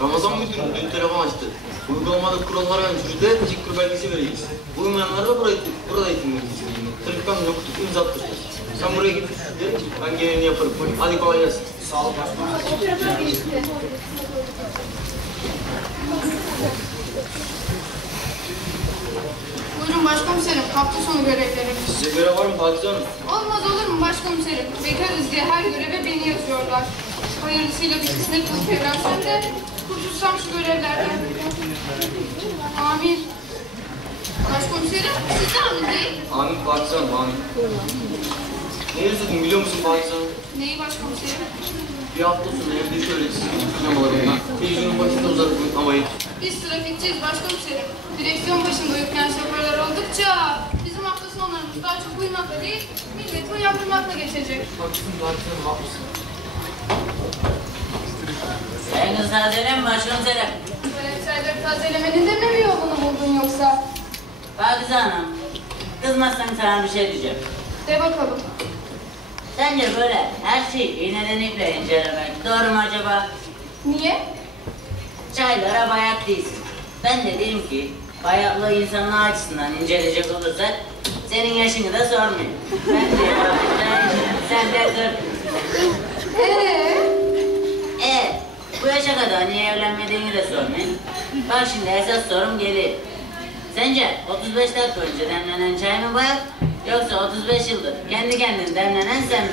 Ramazan müdürü dün telefon açtı. Uygulamada kurallara ölçüde teşekkür belgesi vereceğiz. Uymayanlara da burada, burada eğitim vereceğiz. Kanunu okutup imza attıracağız. Sen buraya git. de Ben gereğini yaparım. Hadi kolay gelsin. Sağ ol Buyurun başkomiserim, hafta sonu görevlerimiz. Size göre var mı Fatih Hanım? Olmaz olur mu başkomiserim? Bekarız diye her göreve beni yazıyorlar. Hayırlısıyla bir kısmet bulup evlensem de kurtulsam şu görevlerden. Amin. Başkomiserim, siz de amin değil. Amin Fatih Hanım, amin. Ne üzüldüm biliyor musun Fatih Hanım? Neyi başkomiserim? Bir hafta sonra evde şöyle çizgi pijamalarımla televizyonun başında uzatıp uyutmamayı. Biz trafikçiyiz başkomiserim. Direksiyon başında uyuklayan şoförler oldukça bizim hafta sonlarımız daha çok uyumakla değil, milleti uyandırmakla geçecek. Haklısın Fatih Hanım, haklısın. Sayınız Hazretlerim, başkomiserim. Böyle çayları tazelemenin de mi bir yolunu buldun yoksa? Pakize Hanım, kızmazsan sana bir şey diyeceğim. De bakalım. Sence böyle her şeyi iğneden iple incelemek doğru mu acaba? Niye? Çaylara bayat değilsin. Ben de diyeyim ki, bayatlı insanlığı açısından inceleyecek olursak, senin yaşını da sormayayım. Ben de sen, de dur. Ee? Bu yaşa kadar niye evlenmediğini de sormayın. Bak şimdi esas sorum geliyor. Sence 35 dakika önce demlenen çay mı bayat, yoksa 35 yıldır kendi kendine demlenen sen mi?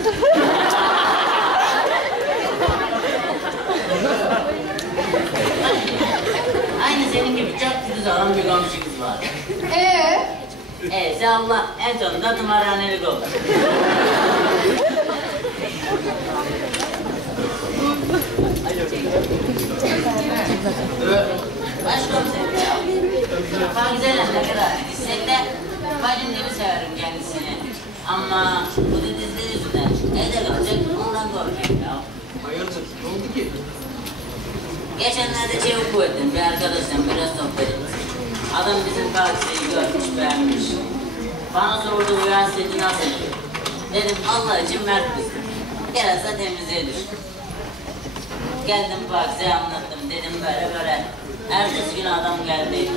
Aynı senin gibi çok titiz olan bir komşu kız var. Ee? Eyse Allah en sonunda tımarhanelik oldu. Başkomiserim ya. Pakize'yle ne kadar gitsek de bacım gibi severim kendisini. Ama bu titizliği yüzünden evde kalacak ondan korkuyorum ya. Hayırdır, ne oldu ki? Geçenlerde çevik kuvvetten bir arkadaşla biraz sohbet ettik. Adam bizim Pakize'yi görmüş, beğenmiş. Bana sordu bu üniversiteci nasıl? Dedim Allah için mert kızım. Gelirse temizliğe düş. Geldim Pakize'ye anlattım. Dedim böyle böyle. Ertesi gün adam geldi.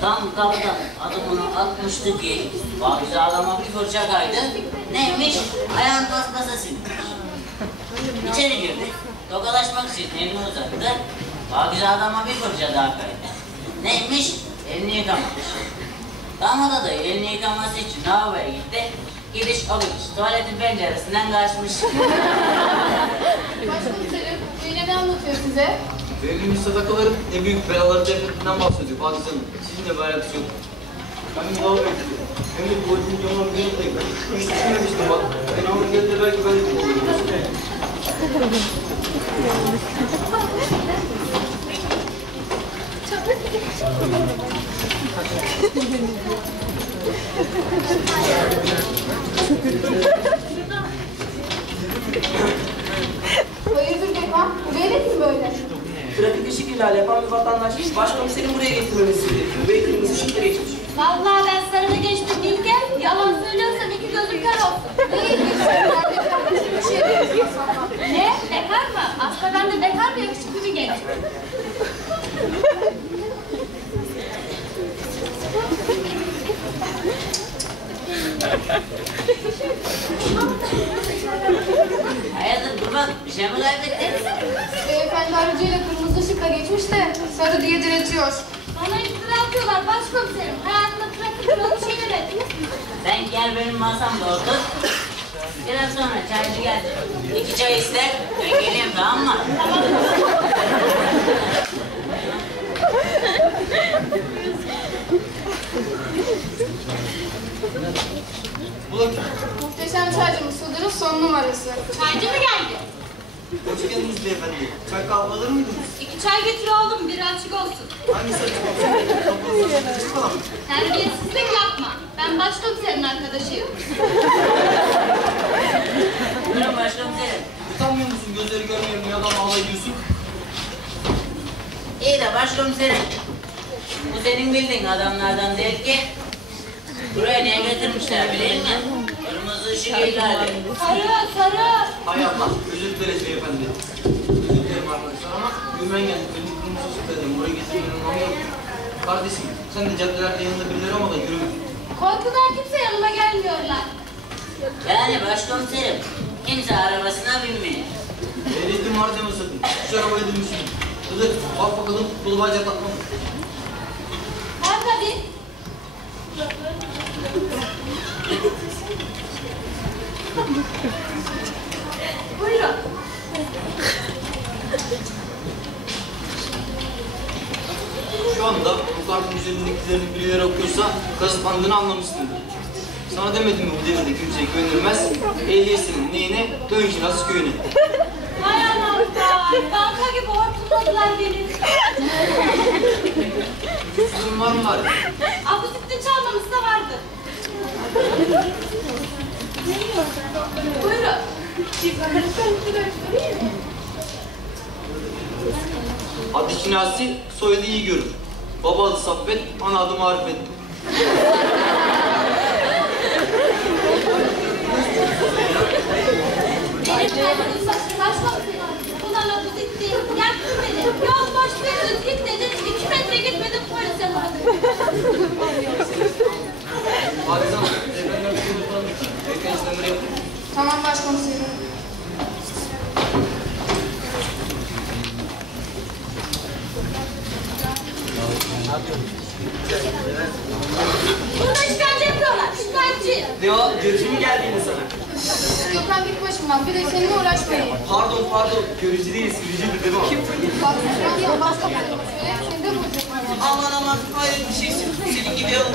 Tam kapıdan adımını atmıştı ki Pakize adama bir fırça kaydı. Neymiş? Ayağın paspasa sinmiş. İçeri girdi. Tokalaşmak için elini uzattı. Pakize adama bir fırça daha kaydı. Neymiş? Elini yıkamamış. Damat da elini yıkaması için lavaboya gitti. Gidiş gidiş. Tuvaletin penceresinden kaçmış. Başkomiserim, Zeynep ne anlatıyor size? Verilmiş sadakaların ne büyük belaları defnetinden bahsediyor Fatih Hanım. Sizin de bir şey yok. Ben bir lavaboya gidiyorum. Hem de tuvaletin camına bir yanıtayım. Hiç düşünmemiştim bak. Ben onun yerinde belki ben de Hayırdır Gökhan? Bu velet mi böyle? Trafik ışık ihlali yapan bir vatandaş başkomiserin buraya getirmemesi gerekiyor. Ve kırmızı ışıkta geçmiş. Vallahi ben sarıda geçtim Bilge. Yalan söylüyorsam iki gözüm kör olsun. Bir şey sana. Ne? Bekar mı? Aslında ben de bekar bir yakışıklı bir genç. Hayatım dur bak bir şey mi kaybettin? Beyefendi aracıyla kırmızı ışıkla geçmiş de sarı diye diretiyor. Bana iftira atıyorlar başkomiserim. Hayatımda trafik kuralı şey öğrettiniz. Sen gel benim masamda otur. Biraz sonra çaycı geldi. İki çay iste. Ben geleyim tamam mı? Ulan son numarası. Çaycı mı geldi? hoş geldiniz beyefendi. Çay kahve alır mıydınız? İki çay getir oğlum. Biri açık olsun. Hangisi açık olsun? Kapınızı açık falan mı? Terbiyesizlik yapma. Ben başkomiserin arkadaşıyım. Buyurun başkomiserim. Utanmıyor musun? Gözleri görmüyor. Niye adam alay ediyorsun? İyi de başkomiserim. Bu senin bildiğin adamlardan değil ki. Buraya niye getirmişler biliyor musun? İhlali. Sarı, sarı. Hay Allah. Özür dileriz beyefendi. Özür dilerim arkadaşlar ama Güven geldi. Benim kırmızı dedim. Buraya getirmenin anlamı yok. Kardeşim sen de caddelerde yanında birileri ama da yürüme. Korkudan kimse yanıma gelmiyorlar. Yani başkomiserim, kimse arabasına binmiyor. Ehliyetim var deme sakın. Şu arabaya dönmüşsün. Hızır bak bakalım kolu bacak atma. Hadi. Buyurun. Şu anda bu kartın üzerindekilerini birileri okuyorsa kazıklandığını anlamışsındır. Sana demedim mi bu devirde kimseye güvenilmez? Ehliyesinin neyine, dönüşün nasıl köyüne. Hay anam vay. Banka gibi hortumladılar beni. Güçlüğün var mı bari? Abusikte çalmamız da vardı. Buyurun. Adı Şinasi, soyadı iyi görür. Baba adı Saffet, ana adı Marifet. Benim kendimi saçım başkomiserim. Ulan abusik değil. Yaktı beni. Yol boş düz git dedi. İki metre gitmedim polis yakaladı. Hadi zaman, evlenler bir şey tutalım. Bekleyin işlemleri yapın. Tamam başkomiserim. Burada işkence yapıyorlar. Şikayetçi. Ne o? Görücü mü geldi yine sana? Gökhan git başımdan. Bir de seninle uğraşmayın. Pardon pardon. Görücü değil, sürücüydü değil mi o? Bak sen bir söyle. Seni de. Aman aman hayret bir şeysin. Senin gibi yalın.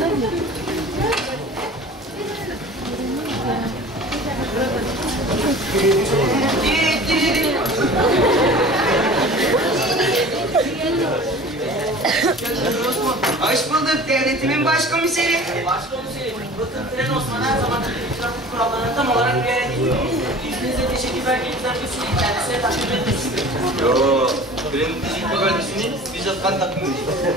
Hoş bulduk devletimin başkomiseri. Başkomiserim, bakın Tren Osman her zaman trafik kurallarına tam olarak riayet ediyor. İzninizle teşekkür belgenizden birisini kendisine takdim etmek istiyorum. Yo, benim teşekkür belgesini bizzat ben takdim edeceğim.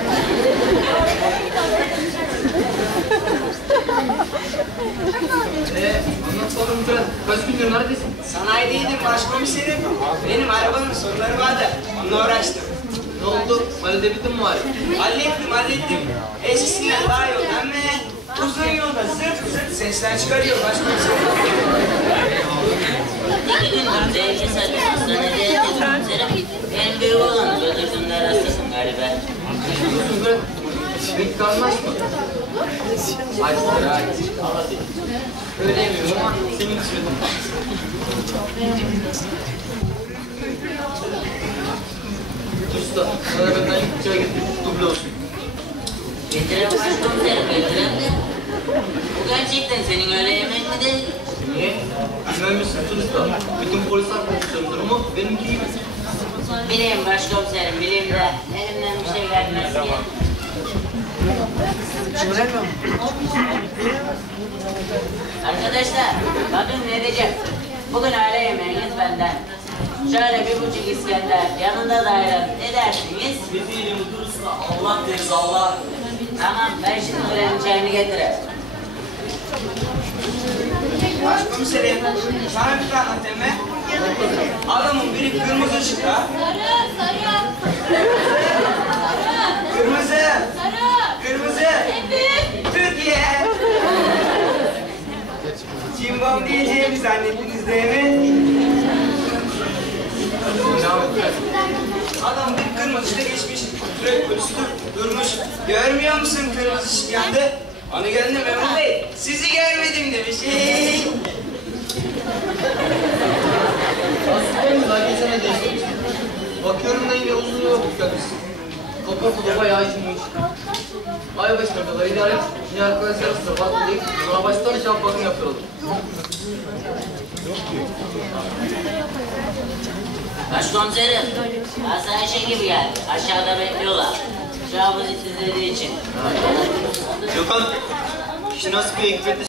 diyorsun. Ee, anlat bakalım Fırat, kaç gündür neredesin? Sanayideydim başkomiserim. Benim arabanın sorunları vardı. Onunla uğraştım. Ne oldu? Halledebildin mi bari? Hallettim hallettim. Eskisinden daha iyi oldu. De uzun yolda zırt zırt sesler çıkarıyor başkomiserim. Hadi hadi. hadi. Öyle yemiyorum ama senin kısmetin. Usta, sana benden çay getir, duble olsun. Getirelim başkomiserim, getirelim de. Bu gerçekten senin öyle yemek mi değil? Niye? Bilmem misin usta? Bütün polisler komisyonun durumu benimki gibi. Bileyim başkomiserim, bileyim de elimden bir şey gelmez ki. Arkadaşlar, bakın ne diyeceğim. Bugün öğle yemeğiniz benden. Şöyle bir buçuk İskender, yanında da ayran. Ne dersiniz? Ne diyelim durursa Allah deriz Allah. Tamam, ben şimdi buranın çayını getireyim. Başkomiserim sana bir tane anlatayım ben. Adamın biri kırmızı ışıkta. Sarı, sarı. Sarı, Kırmızı. Cimbom diyeceğimi zannettiniz değil mi? Adam bir kırmızı ışıkta geçmiş. Trafik polisi dur, durmuş. Görmüyor musun kırmızı ışık yandı? Onu gördüm Memur Bey. Sizi görmedim demiş. Aslında daha geçen ay değiştirmiştim. Bakıyorum da yine uzun yol gelmişsin. Fotoğrafı da bayağı izlemiş. Ay başına kadar idare et. Yine arkadaşlar arasında patlayıp sonra baştan şap bakım yaptıralım. Başkomiserim, hastane şey gibi geldi. Aşağıda bekliyorlar. Şahımız istediği için. Gökhan, kişi nasıl bir ekipte